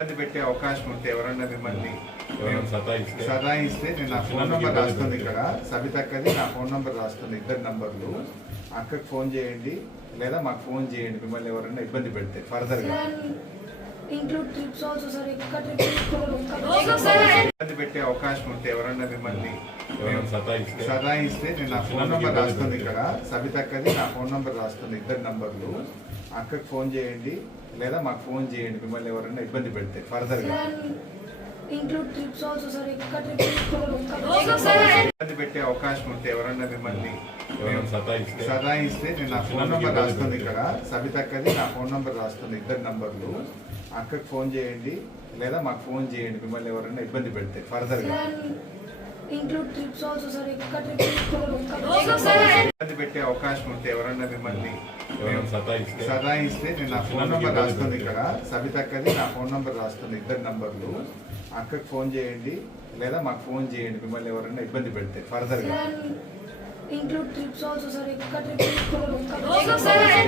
ఇబ్బంది పెట్టే అవకాశం ఉంటే ఎవరన్నా మిమ్మల్ని సదాయిస్తే నేను నా ఫోన్ నంబర్ రాస్తుంది ఇక్కడ. సబితక్కది నా ఫోన్ నంబర్ రాస్తుంది ఇద్దరు నంబర్లు. అక్కకి ఫోన్ చేయండి లేదా మాకు ఫోన్ చేయండి మిమ్మల్ని ఎవరైనా ఇబ్బంది పెడితే ఫర్దర్గా. Include trips also sir. ఇబ్బంది పెట్టే అవకాశం ఉంటే ఎవరన్నా మిమ్మల్ని ఎవరైనా సతాయిస్తే? సదాయిస్తే నేను నా ఫోన్ నంబర్ రాస్తుంది ఇక్కడ. సబితక్కది నా ఫోన్ నంబర్ రాస్తుంది ఇద్దరు నంబర్లు. అక్కకి ఫోన్ చేయండి లేదా మాకు ఫోన్ చేయండి మిమ్మల్ని ఎవరైనా ఇబ్బంది పెడితే ఫర్దర్గా. Include trips also sir. ఇబ్బంది పెట్టే అవకాశం ఉంటే ఎవరన్నా మిమ్మల్ని సదాయిస్తే నేను నా ఫోన్ నంబర్ రాస్తుంది ఇక్కడ. సబితక్కది నా ఫోన్ నంబర్ రాస్తుంది ఇద్దరు నంబర్లు. అక్కకి ఫోన్ చేయండి లేదా మాకు ఫోన్ చేయండి మిమ్మల్ని ఎవరైనా ఇబ్బంది పెడితే ఫర్దర్గా. ఇంక్లూడ్ ట్రిప్స్ ఆల్సో సార్ ఇబ్బంది పెట్టే అవకాశం ఉంటే ఎవరన్నా మిమ్మల్ని ఎవరైనా సతాయిస్తే? సదాయిస్తే నేను నా ఫోన్ నంబర్ రాస్తుంది ఇక్కడ. సబితక్కది నా ఫోన్ నంబర్ రాస్తుంది ఇద్దరు నంబర్లు. అక్కకి ఫోన్ చేయండి లేదా మాకు ఫోన్ చేయండి మిమ్మల్ని ఎవరైనా ఇబ్బంది పెడితే ఫర్దర్గా ఇంక్లూడ్ ట్రిప్స్ ఆల్సో సార్ ఎక్కువ ట్రిప్స్